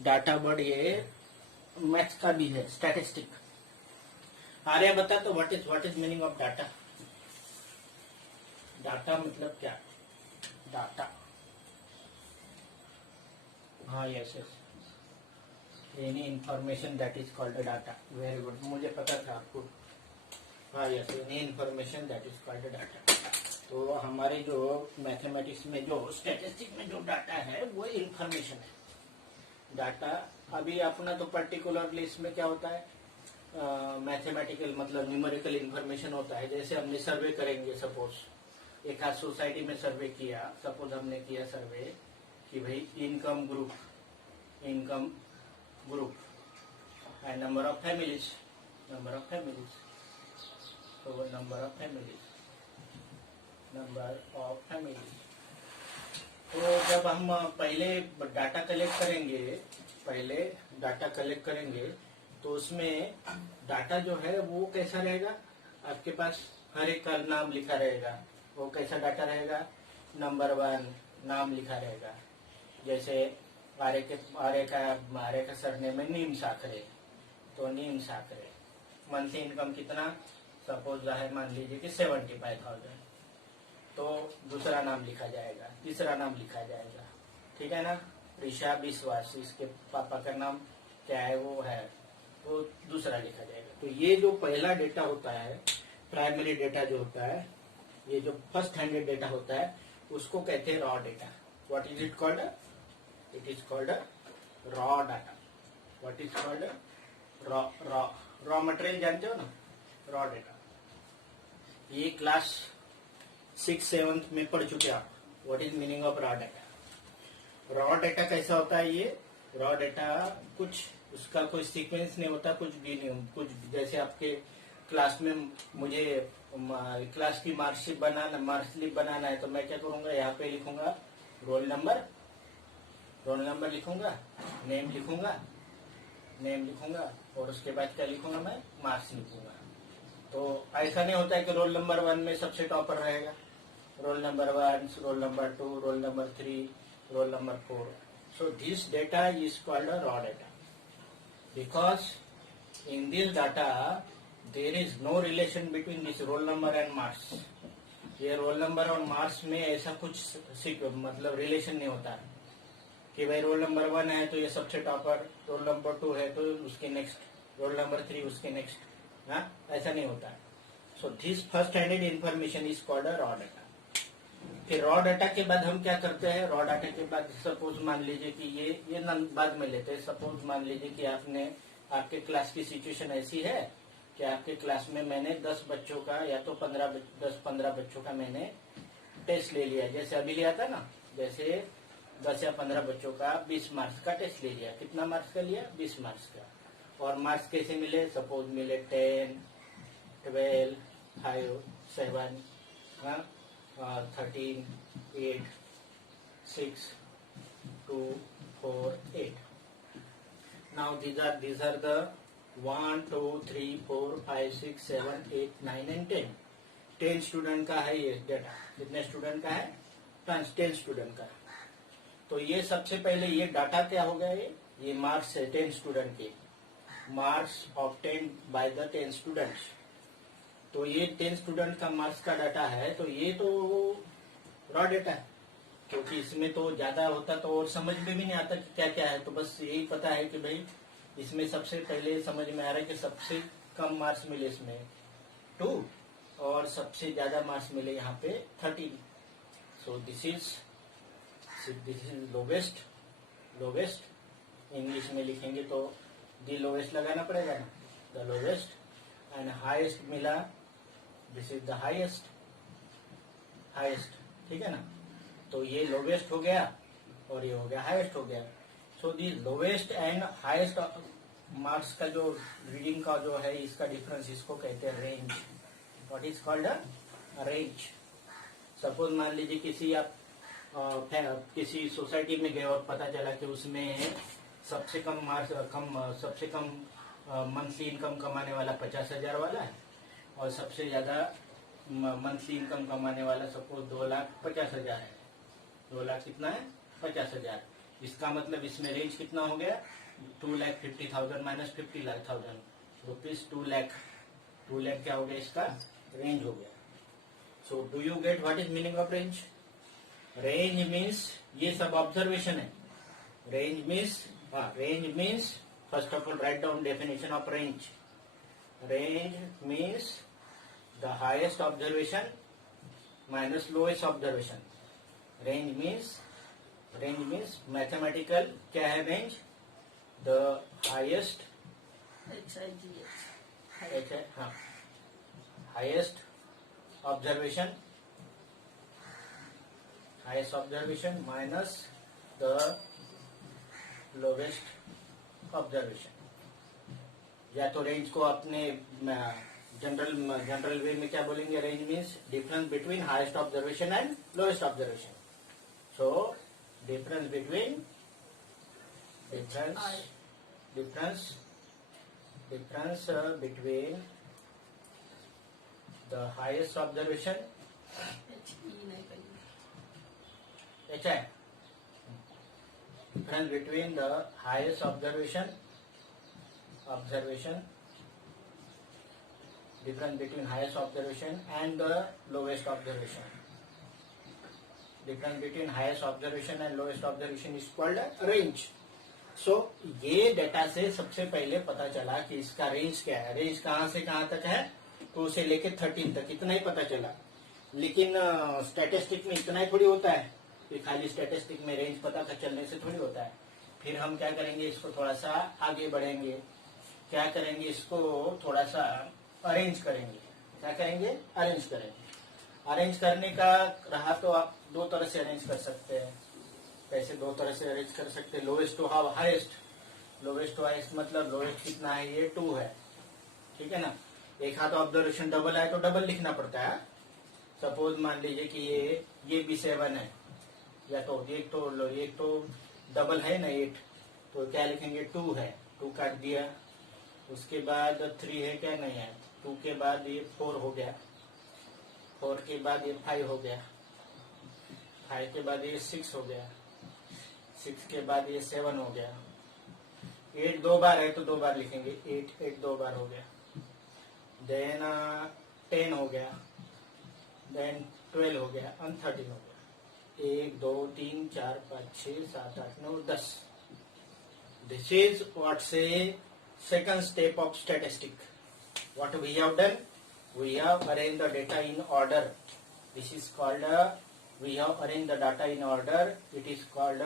Data word ये maths का भी है, स्टैटिस्टिक। आर्य बता तो what is meaning of data. Data मतलब क्या? डाटा, हाँ yes yes, any information that is called data. Very good, मुझे पता था आपको। हाँ yes, any information that is called data. तो हमारे जो मैथमेटिक्स में जो स्टैटिस्टिक में जो डाटा है वो इंफॉर्मेशन है। डाटा अभी अपना तो पर्टिकुलरली इसमें क्या होता है, मैथमेटिकल मतलब न्यूमेरिकल इंफॉर्मेशन होता है। जैसे हमने सर्वे करेंगे, सपोज एक आध सोसाइटी में सर्वे किया, सपोज हमने किया सर्वे कि भाई income group and number of families, तो नंबर ऑफ फैमिलीज। तो जब हम पहले डाटा कलेक्ट करेंगे तो उसमें डाटा जो है वो कैसा रहेगा, आपके पास हर एक का नाम लिखा रहेगा। वो कैसा डाटा रहेगा, नंबर 1 नाम लिखा रहेगा। जैसे आर्य का सरनेम में नीम साखरे, तो नीम साखरे। मंथली इनकम कितना, सपोज है मान लीजिए कि 75,000, तो दूसरा नाम लिखा जाएगा, तीसरा नाम लिखा जाएगा, ठीक है ना। ऋषा विश्वास, इसके पापा का नाम क्या है, वो दूसरा लिखा जाएगा। तो ये जो पहला डेटा होता है, प्राइमरी डेटा जो होता है, ये जो फर्स्ट हैंडेड डेटा होता है, उसको कहते हैं raw data. What is it called? It is called raw data. What is called? Raw material, जानते हो ना, रॉ डेटा। ये क्लास 6-7 में पढ़ चुके आप। What is meaning of raw data? Raw data कैसा होता है? ये रॉ डेटा कुछ उसका कोई सीक्वेंस नहीं होता, कुछ भी नहीं। कुछ जैसे आपके क्लास में मुझे क्लास की मार्कशीट बनाना है, तो मैं क्या करूंगा, यहाँ पे लिखूंगा रोल नंबर लिखूंगा, नेम लिखूंगा और उसके बाद क्या लिखूंगा, मैं मार्क्स लिखूंगा। तो ऐसा नहीं होता है कि रोल नंबर 1 में सबसे टॉपर रहेगा, roll number 1, roll number 2, roll number 3, roll number 4। So this data is called a raw data, because in this data there is no relation between this roll number and marks. ये roll number और marks में ऐसा कुछ मतलब relation नहीं होता कि भाई रोल नंबर 1 है तो ये सबसे टॉपर, रोल नंबर 2 है तो उसके नेक्स्ट, रोल नंबर 3 उसके नेक्स्ट, हाँ ऐसा नहीं होता। So this first handed information is called a raw data. फिर रॉ डाटा के बाद हम क्या करते हैं, रॉ डाटा के बाद सपोज मान लीजिए कि ये बाद में लेते हैं। सपोज मान लीजिए कि आपके क्लास की सिचुएशन ऐसी है कि आपके क्लास में मैंने 10 बच्चों का या तो 10-15 बच्चों का मैंने टेस्ट ले लिया। जैसे अभी लिया था ना, जैसे 10 या 15 बच्चों का 20 मार्क्स का टेस्ट ले लिया। कितना मार्क्स का लिया? 20 मार्क्स का। और मार्क्स कैसे मिले? सपोज मिले 10, 12, 5, 7, 13, 8, 6, 2, 4, 8. Now these are the 1, 2, 3, 4, 5, 6, 7, 8, 9 and 10. 10 student का है ये डेटा। कितने स्टूडेंट का है? 10 स्टूडेंट का। तो ये सबसे पहले ये डाटा क्या हो गया, ये मार्क्स है 10 स्टूडेंट के, marks obtained by the 10 students. तो ये 10 स्टूडेंट का मार्क्स का डाटा है। तो ये तो रॉ डेटा है, क्योंकि इसमें तो ज्यादा होता तो और समझ में भी नहीं आता कि क्या क्या है। तो बस यही पता है कि भाई इसमें सबसे पहले समझ में आ रहा है कि सबसे कम मार्क्स मिले इसमें 2 और सबसे ज्यादा मार्क्स मिले यहाँ पे 13। So this is lowest. English में लिखेंगे तो दी लोवेस्ट लगाना पड़ेगा ना, द लोवेस्ट। एंड हाईएस्ट मिला, दिस इज द हाईएस्ट, ठीक है ना। तो ये लोवेस्ट हो गया और ये हो गया हाईएस्ट हो गया। सो दी लोवेस्ट एंड हाईएस्ट मार्क्स का जो रीडिंग का जो है, इसका डिफरेंस, इसको कहते हैं range. What is called a range. Suppose मान लीजिए किसी सोसाइटी में गए और पता चला कि उसमें सबसे कम मंथली इनकम कमाने वाला 50,000 वाला है और सबसे ज्यादा मंथली इनकम कमाने वाला सपोज 2,50,000 है। 2 लाख कितना है? 50,000। इसका मतलब इसमें रेंज कितना हो गया, 2,50,000 माइनस 50,000 रुपीज, 2 लाख क्या हो गया, इसका रेंज हो गया। So do you get what is meaning of range? Range means, ये सब ऑब्जर्वेशन है। Range means first of all write down definition of range. Range means the highest observation minus lowest observation. Range means mathematical क्या है range? The highest highest observation minus the lowest observation. या तो range को अपने general वे में क्या बोलेंगे? Range means difference between highest observation and lowest observation. So difference between the highest observation difference between the highest observation difference between highest observation and the lowest observation. Difference between highest observation and lowest observation is called range. So ये data से सबसे पहले पता चला कि इसका range क्या है। रेंज कहाँ से कहाँ तक है? 2 से लेके 13 तक, इतना ही पता चला। लेकिन स्टैटिस्टिक में इतना ही थोड़ी होता है कि खाली स्टैटिस्टिक में रेंज पता चलने से थोड़ी होता है। फिर हम क्या करेंगे, इसको थोड़ा सा आगे बढ़ेंगे, क्या करेंगे, इसको थोड़ा सा अरेंज करेंगे। क्या करेंगे? अरेंज करेंगे। अरेंज करने का रहा तो आप 2 तरह से अरेंज कर सकते हैं। कैसे 2 तरह से अरेंज कर सकते हैं? Lowest to highest. Lowest to highest मतलब लोवेस्ट कितना है? ये 2 है, ठीक है ना। एक हाथ ऑब्जर्वेशन डबल है तो डबल लिखना पड़ता है। सपोज मान लीजिए कि ये भी 7 है, या तो एक तो डबल है ना 8, तो क्या लिखेंगे? 2 है, 2 काट दिया। उसके बाद 3 है, क्या नहीं है, 2 के बाद ये 4 हो गया, 4 के बाद ये 5 हो गया, 5 के बाद ये 6 हो गया, 6 के बाद ये 7 हो गया। 8 2 बार है तो 2 बार लिखेंगे, 8 2 बार हो गया। देन 10 हो गया, देन 12 हो गया, और 13 हो गया। 1 2 3 4 5 6 7 8 9 10। This is what say second step of statistic. What we have done? We have arranged the data in order. This is called we have arranged the data in order. It is called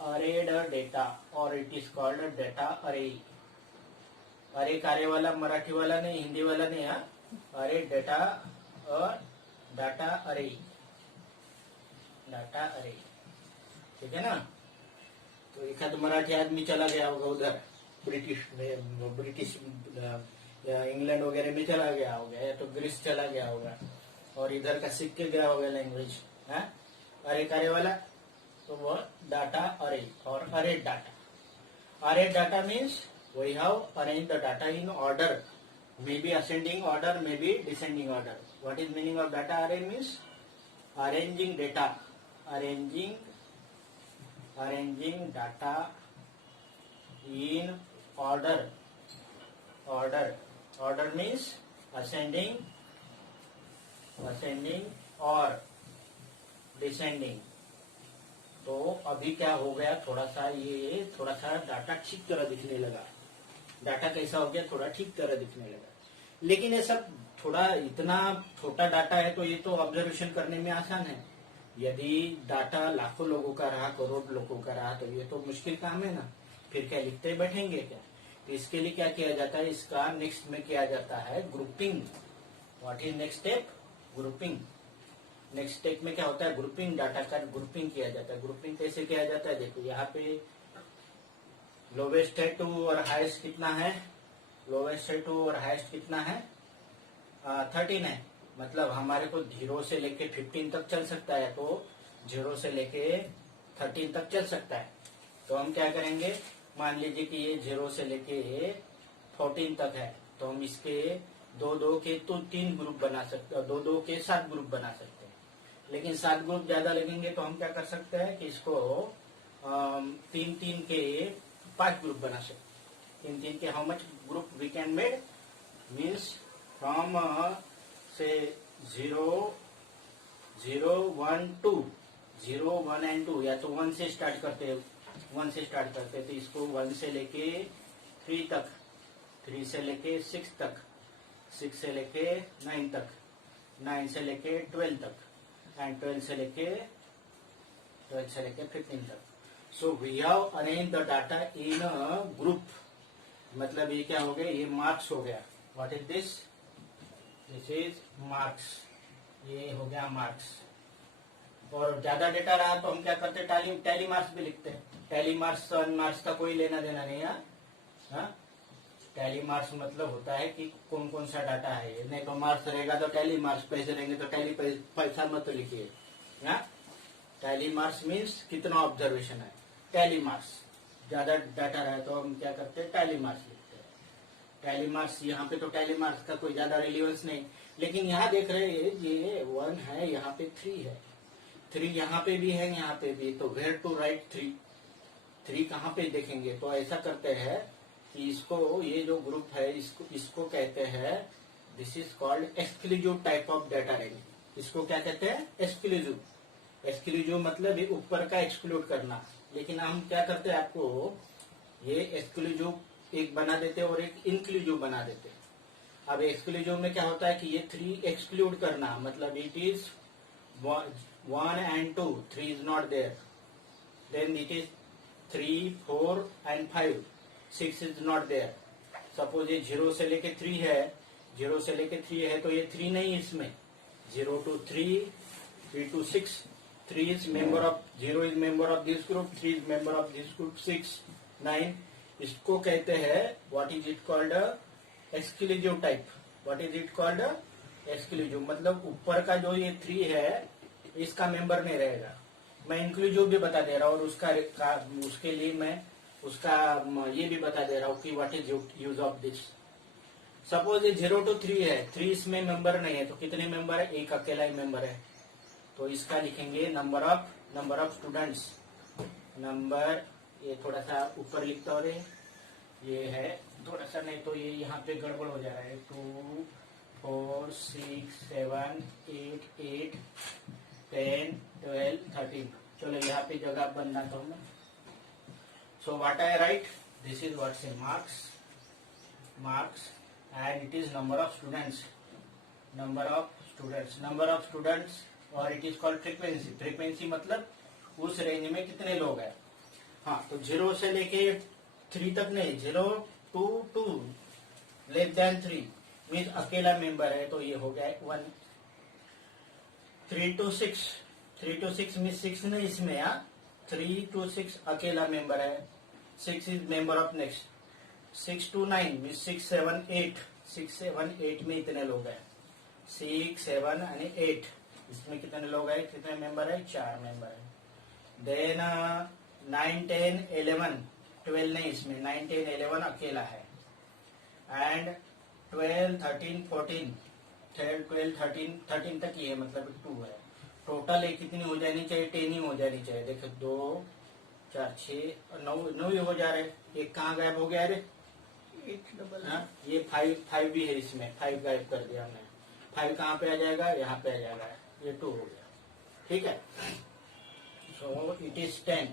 arrayed data, or it is called data array. अरे कार्य वाला मराठी वाला नहीं, हिंदी वाला नहीं है। अरे data और डाटा अरे, डाटा अरे, ठीक है ना। तो एक आध मराठी आदमी चला गया होगा उधर ब्रिटिश या इंग्लैंड वगैरह में चला गया होगा, या तो ग्रीस चला गया होगा और इधर का सीख के गया होगा लैंग्वेज है। अरे कार्य वाला तो वो डाटा अरे और अरे डाटा। अरे data means we have arranged the data in order, maybe ascending order, maybe descending order. What is meaning of data array? Means arranging data, arranging data in order. Order means ascending or descending. तो अभी क्या हो गया, थोड़ा सा data ठीक तरह दिखने लगा। डाटा कैसा हो गया? थोड़ा ठीक तरह दिखने लगा। लेकिन ये सब थोड़ा इतना छोटा डाटा है तो ये तो ऑब्जर्वेशन करने में आसान है। यदि डाटा लाखों लोगों का रहा, करोड़ लोगों का रहा, तो ये तो मुश्किल काम है ना। फिर क्या लिखते बैठेंगे क्या? तो इसके लिए क्या किया जाता है? इसका नेक्स्ट में किया जाता है grouping. What is next step? Grouping. Next step में क्या होता है? ग्रुपिंग। डाटा का ग्रुपिंग किया जाता है। ग्रुपिंग कैसे किया जाता है? देखो यहाँ पे लोवेस्ट है 2 और हाईएस्ट कितना है? लोवेस्ट है 2 और हाईएस्ट कितना है? 13 है। मतलब हमारे को 0 से लेके 15 तक चल सकता है, तो 0 से लेके 13 तक चल सकता है। तो हम क्या करेंगे, मान लीजिए कि ये 0 से लेके 14 तक है, तो हम इसके 2-2 के तो 3 ग्रुप बना सकते हैं, 2-2 के 7 ग्रुप बना सकते हैं। लेकिन 7 ग्रुप ज्यादा लगेंगे तो हम क्या कर सकते हैं कि इसको 3-3 के 5 ग्रुप बना सकते। 3-3 के how much group we can made means from से 0, 0, 1, 2, 0, 1 एंड 2, या तो 1 से स्टार्ट करते हैं, 1 से स्टार्ट करते हैं तो इसको 1 से लेके 3 तक, 3 से लेके 6 तक, 6 से लेके 9 तक, 9 से लेके 12 तक, एंड 12 से लेके 15 तक। So we have arrange the data in a group. मतलब ये क्या हो गया, ये मार्क्स हो गया। What is this? This is marks. ये हो गया मार्क्स। और ज्यादा डेटा रहा तो हम क्या करते हैं, टैली मार्क्स भी लिखते हैं। टैली मार्क्स मार्क्स का कोई लेना देना नहीं है। टैली मार्क्स मतलब होता है कि कौन कौन सा डाटा है। नहीं तो मार्क्स रहेगा तो टैली मार्क्स, पैसे रहेंगे तो टैली पैसा मत लिखिए। टैली मार्क्स मीन्स कितना ऑब्जर्वेशन है, टैली मार्क्स। ज्यादा डाटा रहा तो हम क्या करते हैं, टैली मार्क्स लिखते हैं। टैली मार्क्स, यहाँ पे तो टैली मार्क्स का कोई ज्यादा रिलेवेंस नहीं, लेकिन यहाँ देख रहे हैं ये 1 है, यहाँ पे 3 है, 3 यहाँ पे भी है, यहाँ पे भी। तो वेयर टू राइट 3 कहाँ पे देखेंगे? तो ऐसा करते हैं कि इसको, ये जो ग्रुप है इसको कहते हैं, this is called exclusive type of data range. इसको क्या कहते हैं? एक्सक्लूसिव। एक्सक्लूसिव मतलब ये ऊपर का एक्सक्लूड करना। लेकिन हम क्या करते हैं, आपको ये एक्सक्लूसिव एक बना देते और एक इंक्लूसिव बना देते। अब एक्सक्लूसिव में क्या होता है कि ये 3 एक्सक्लूड करना, मतलब it is 1 and 2, 3 is not there. Then it is 3, 4 and 5, 6 is not there. Suppose ये 0 से लेके 3 है, 0 से लेके 3 है तो ये 3 नहीं इसमें। 0 to 3, 3 to 6, 3 is member of, 0 is member of this group, 3 is member of this group, 6, 9। इसको कहते हैं, what is it called? Exclusive type। What is it called? Exclusive। मतलब ऊपर का जो ये 3 है इसका मेंबर नहीं रहेगा। मैं इंक्लूसिव भी बता दे रहा हूँ और उसके लिए मैं उसका ये भी बता दे रहा हूँ कि what is use of this. Suppose ये 0 to 3 है, 3 इसमें मेंबर नहीं है तो कितने मेंबर है? एक अकेला ही मेंबर है। तो इसका लिखेंगे नंबर ऑफ स्टूडेंट्स। नंबर, ये थोड़ा सा ऊपर लिखता हो रहे, ये है थोड़ा सा, नहीं तो ये यहाँ पे गड़बड़ हो जा रहा है। 2, 4, 6, 7, 8, 10, 12, 13। चलो यहाँ पे जगह बनाता हूँ मैं। So what I write, this is what say marks and it is number of students और it is called frequency. Frequency मतलब उस रेंज में कितने लोग हैं। हाँ, तो 0 से लेके 3 तक नहीं, 0 to 2 लेस देन 3 मीन्स अकेला मेंबर है तो ये हो गया 1। 3 to 6 मीन्स 6 नहीं इसमें, 3 to 6 अकेला मेंबर है, 6 is member of next. 6 to 9 means 6, 7, 8, 6, 7, 8 में इतने लोग हैं। 6, 7 and 8 इसमें कितने लोग हैं, कितने मेंबर है? 4 मेंबर है। देन 9, 10, 11, 12 नहीं इसमें, 9, 10, 11 अकेला है। एंड 12, 13, 14, 12, 13 तक ही है, मतलब 2 है। टोटल एक कितनी हो जानी चाहिए? 10 ही हो जानी चाहिए। देखो 2, 4, 6, 9 ही हो जा रहे। एक कहाँ गायब हो गया रे? ये 5 भी है इसमें, 5 गायब कर दिया हमने। 5 कहाँ पे आ जाएगा? यहाँ पे आ जाएगा। ये 2 हो गया, ठीक है। So it is 10।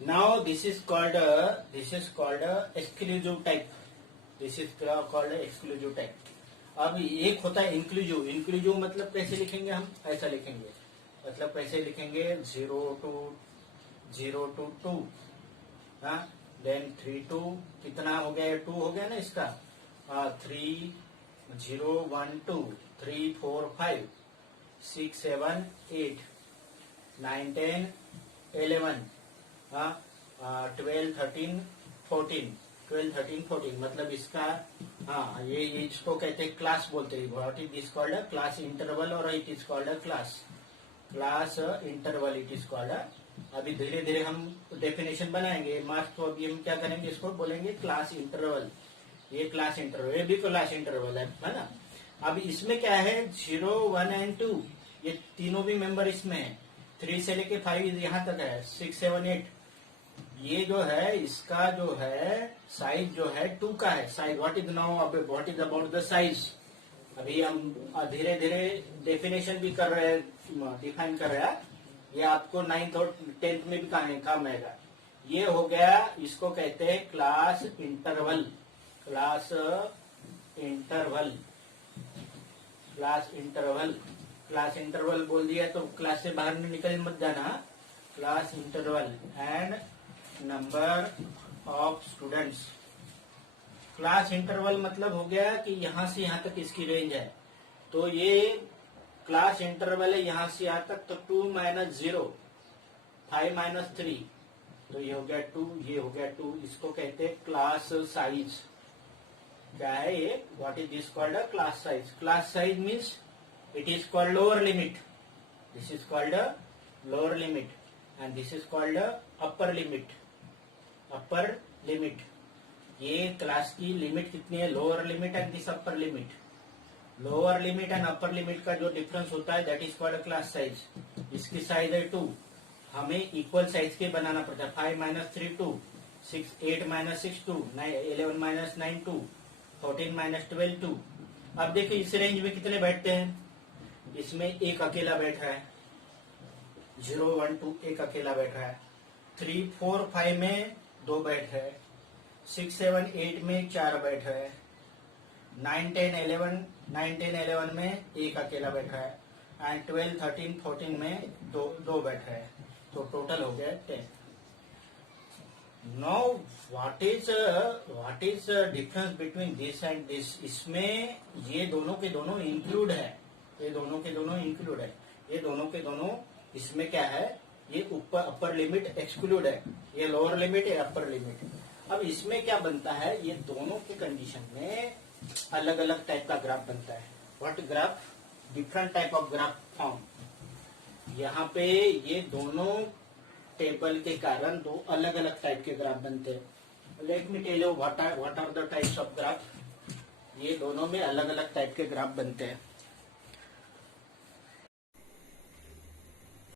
Now this is called exclusive type. This is called exclusive type. अब एक होता है इंक्लूसिव मतलब कैसे लिखेंगे हम? ऐसा लिखेंगे, मतलब कैसे लिखेंगे? 0 to 2, देन 3 to कितना हो गया? 2 हो गया ना इसका। 3, 0, 1, 2, 3, 4, 5, 6, 7, 8, 9, 10, 11, 12, 13, 14, 12, 13, 14 मतलब इसका, हाँ, ये इसको कहते हैं क्लास बोलते हैं। What is this called? Class interval और it is called class interval it is called. अभी धीरे धीरे हम डेफिनेशन बनाएंगे मार्क्स, तो अभी हम क्या करेंगे? इसको बोलेंगे क्लास इंटरवल। ये क्लास इंटरवल, ये भी क्लास इंटरवल है ना। अब इसमें क्या है? 0, 1 and 2 ये तीनों भी मेंबर इसमें है, 3 से लेके 5 यहाँ तक है, 6, 7, 8। ये जो है इसका जो है साइज जो है 2 का है। Size what is now, what is about the size. अभी हम धीरे धीरे डेफिनेशन भी कर रहे हैं, डिफाइन कर रहे हैं। ये आपको 9th और 10th में भी काम आएगा। ये हो गया, इसको कहते हैं class interval. Class interval, class interval, class interval बोल दिया तो क्लास से बाहर निकल मत जाना। Class interval and number of students. Class interval मतलब हो गया कि यहां से यहां तक इसकी रेंज है। तो ये क्लास इंटरवल है यहां से यहां तक, तो 2 - 0, 5 - 3, तो ये हो गया 2, ये हो गया 2। इसको कहते हैं क्लास साइज। क्या है ये, what is this called a class size. Class size means it is called lower limit, this is called a lower limit and this is called a upper limit. Upper limit, ये class की limit कितनी है, lower limit and this upper limit. Lower limit and upper limit का जो difference होता है that is called class size. इसकी size है 2, हमें इक्वल साइज के बनाना पड़ता है। 5 - 3 2, 8 - 6 2, 11 - 9 2, 14 - 12 2। अब देखिए इस रेंज में कितने बैठते हैं, इसमें एक अकेला बैठ रहा है, 0 1 2 एक अकेला बैठ रहा है, 3 4 5 में 2 बैठ है, 6 7 8 में 4 बैठ है, 9 10 11 में एक अकेला बैठा है एंड 12 13 14 में दो बैठा है। तो टोटल हो गया 10। Now what is difference between this and this. इसमें ये दोनों के दोनों इंक्लूड है, ये दोनों के दोनों इंक्लूड है, ये दोनों के दोनों इसमें क्या है, ये ऊपर अपर लिमिट एक्सक्लूड है, ये लोअर लिमिट है अपर लिमिट। अब इसमें क्या बनता है, ये दोनों की कंडीशन में अलग अलग टाइप का ग्राफ बनता है। What graph, different type of graph form. यहाँ पे ये दोनों टेबल के कारण दो अलग अलग टाइप के ग्राफ बनते हैं। Let me tell you what are the types of graph. ये दोनों में अलग अलग टाइप के ग्राफ बनते हैं।